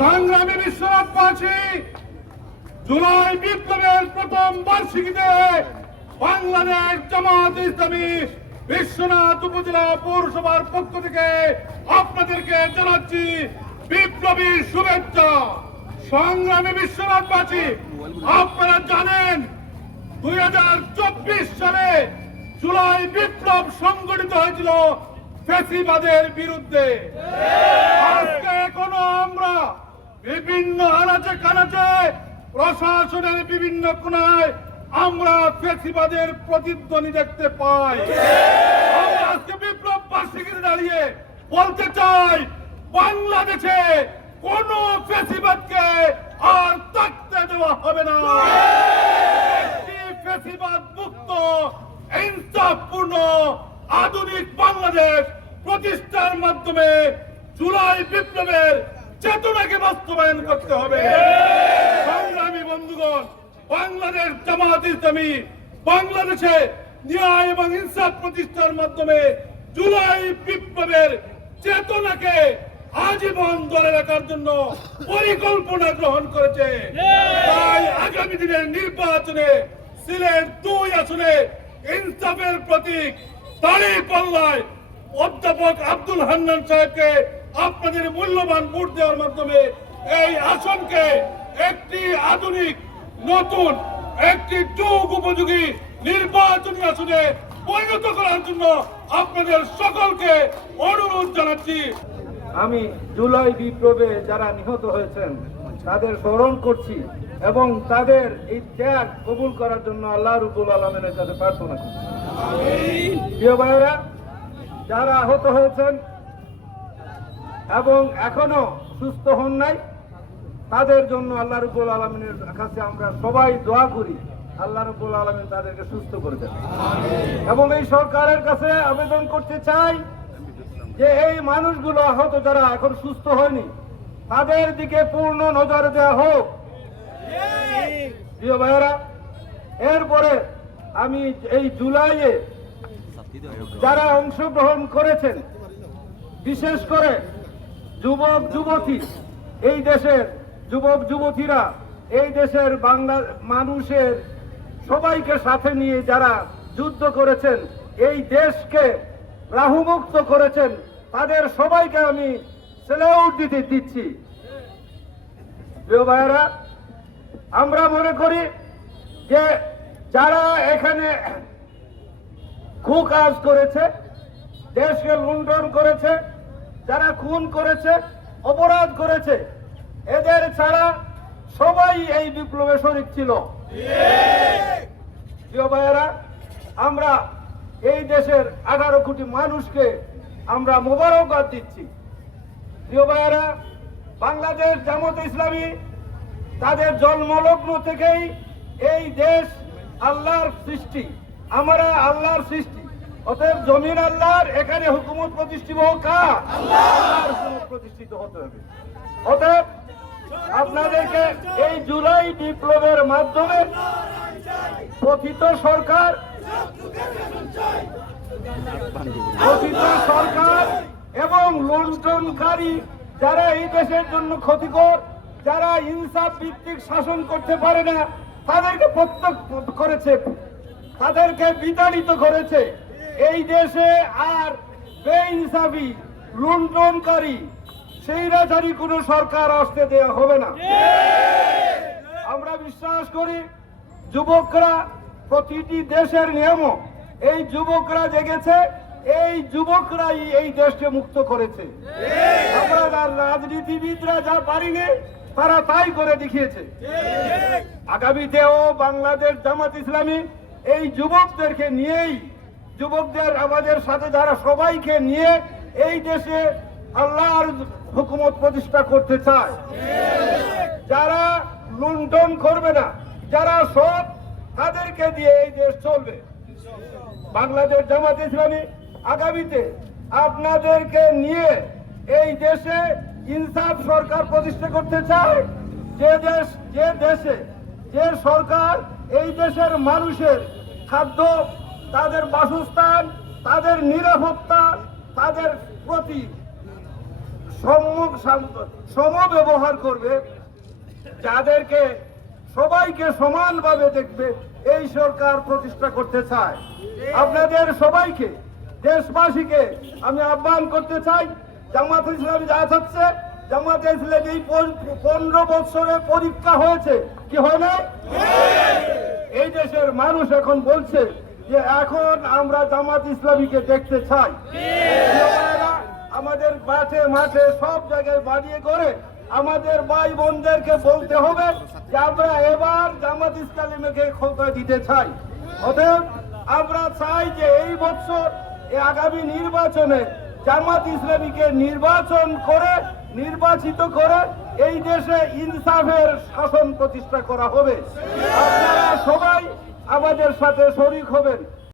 সংগ্রামী বিশ্বনাথবাসী জুলাই বিপ্লবের প্রথম বার্ষিকীতে বাংলাদেশ জামাত ইসলামী বিশ্বনাথ উপজেলা পৌরসভার পক্ষ থেকে আপনাদেরকে জানাচ্ছি বিপ্লবী শুভেচ্ছা। সংগ্রামী বিশ্বনাথবাসী আপনারা জানেন দুই হাজার চব্বিশ সালে জুলাই বিপ্লব সংগঠিত হয়েছিল ফেসিবাদের বিরুদ্ধে। আজকে এখনও আমরা বিভিন্ন আনাচে কানাচে, প্রশাসনের বিভিন্ন কোনায় আমরা ফেসিবাদের প্রতিধ্বনি দেখতে পাই। আজকে বিপ্লব বার্ষিকীতে দাঁড়িয়ে বলতে চাই, বাংলাদেশে কোন ফেসিবাদকে আর থাকতে দেওয়া হবে না। একটি ফেসিবাদ মুক্ত, ইনসাফপূর্ণ, আধুনিক বাংলাদেশ প্রতিষ্ঠার মাধ্যমে জুলাই বিপ্লবের চেতনাকে বাস্তবায়ন করতে হবে। সংগ্রামী বন্ধুগণ, বাংলাদেশ জামাত ইসলামী বাংলাদেশে ন্যায় এবং ইনসাফ প্রতিষ্ঠার মাধ্যমে জুলাই বিপ্লবের চেতনাকে আজীবন ধরে রাখার জন্য পরিকল্পনা গ্রহণ করেছে। তাই আগামী দিনের নির্বাচনে সিলেট দুই আসনে ইনসাফের প্রতীক দাঁড়ি পাল্লায় অধ্যাপক আব্দুল হান্নান সাহেবকে আপনাদের মূল্যবান ভোট দেওয়ার মাধ্যমে এই আসনকে একটি আধুনিক নতুন একটি যুগ উপযোগী নির্বাচনী আসনে পরিণত করার জন্য আপনাদের সকলকে অনুরোধ জানাচ্ছি। আমি জুলাই বিপ্লবে যারা নিহত হয়েছেন তাদের স্মরণ করছি এবং তাদের এই ত্যাগ কবুল করার জন্য আল্লাহ রুবুল আলমের কাছে প্রার্থনা করছি। প্রিয় ভাইয়েরা যারা আহত হয়েছেন এবং এখনও সুস্থ হন নাই। তাদের জন্য আল্লাহ রুবুল আলমিনের কাছে আমরা সবাই দোয়া করি। আল্লাহ রুবুল আলমিন তাদেরকে সুস্থ করে দেন। এবং এই সরকারের কাছে আবেদন করতে চাই যে এই মানুষগুলো আহত যারা এখন সুস্থ হয়নি, তাদের দিকে পূর্ণ নজর দেওয়া হোক। প্রিয় ভাইয়েরা, এরপরে আমি এই জুলাইয়ে যারা অংশগ্রহণ করেছেন, বিশেষ করে যুবক, যুবতী, এই দেশের যুবক, যুবতীরা, এই দেশের বাংলা মানুষের সবাইকে সাথে নিয়ে যারা যুদ্ধ করেছেন, এই দেশকে রাহুমুক্ত করেছেন, তাদের সবাইকে আমি সেলাউট দিতে দিচ্ছি। ভাইয়েরা, আমরা মনে করি যে যারা এখানে খুব কাজ করেছে, দেশকে লুণ্ঠন করেছে যারা খুন করেছে, অপরাধ করেছে, এদের ছাড়া সবাই এই বিপ্লবে শরিক ছিল। আমরা এই দেশের আঠারো কোটি মানুষকে আমরা মোবারকবাদ দিচ্ছি। প্রিয় ভাইয়েরা, বাংলাদেশ জামাত ইসলামী তাদের জন্মলগ্ন থেকেই এই দেশ আল্লাহর সৃষ্টি। আমরা আল্লাহর সৃষ্টি অতএব জমিন আল্লাহর, এখানে হুকুমত প্রতিষ্ঠিত হোক? হুকুমত প্রতিষ্ঠিত হতে হবে অতএব আপনাদেরকে এই জুলাই বিপ্লবের মাধ্যমে কথিত সরকার কথিত সরকার এবং লুণ্ঠনকারী যারা এই দেশের জন্য ক্ষতিকর, যারা ইনসাফ ভিত্তিক শাসন করতে পারে না, তাদেরকে প্রত্যক্ষ করেছে, তাদেরকে বিতাড়িত করেছে এই দেশে আর বেইনসাফি, লুণ্ঠনকারী সেই সেইরাচারী কোনো সরকার আসতে দেওয়া হবে না। আমরা বিশ্বাস করি যুবকরা প্রতিটি দেশের নিয়ম এই যুবকরা জেগেছে, এই যুবকরাই এই দেশকে মুক্ত করেছে। আমরা রাজনীতিবিদরা যা পারিনি, তারা তাই করে দেখিয়েছে। আগামী আগামীতেও বাংলাদেশ জামাত ইসলামী এই যুবকদেরকে নিয়েই যুবকদের, আমাদের সাথে যারা সবাইকে নিয়ে এই দেশে আল্লাহর হুকুমত প্রতিষ্ঠা করতে চায়। যারা লুণ্ঠন করবে না, যারা সব তাদেরকে দিয়ে এই দেশ চলবে। বাংলাদেশ জামাত ইসলামী, আগামীতে আপনাদেরকে নিয়ে এই দেশে ইনসাফ সরকার প্রতিষ্ঠা করতে চায়। যে দেশ, যে দেশে, যে সরকার এই দেশের মানুষের খাদ্য তাদের বাসস্থান, তাদের নিরাপত্তা, তাদের প্রতি সম ব্যবহার করবে, যাদেরকে সবাইকে সমানভাবে দেখবে, এই সরকার প্রতিষ্ঠা করতে চায়। আপনাদের সবাইকে, দেশবাসীকে আমি আহ্বান করতে চাই, জামাত ইসলাম যা হচ্ছে জামাত ইসলাম এই পনেরো বছরে পরীক্ষা হয়েছে, কি হয় না এই দেশের মানুষ এখন বলছে যে এখন আমরা জামাত ইসলামীকে দেখতে চাই। আমাদের মাঠে মাঠে সব জায়গায় বাড়িয়ে করে আমাদের ভাই বোনদেরকে বলতে হবে যে আমরা এবার জামাত ইসলামীকে ক্ষমতা দিতে চাই। অতএব আমরা চাই যে এই বছর আগামী নির্বাচনে জামাত ইসলামীকে নির্বাচন করে, নির্বাচিত করে এই দেশে ইনসাফের শাসন প্রতিষ্ঠা করা হবে। আপনারা সবাই আমাদের সাথে শরিক হবেন।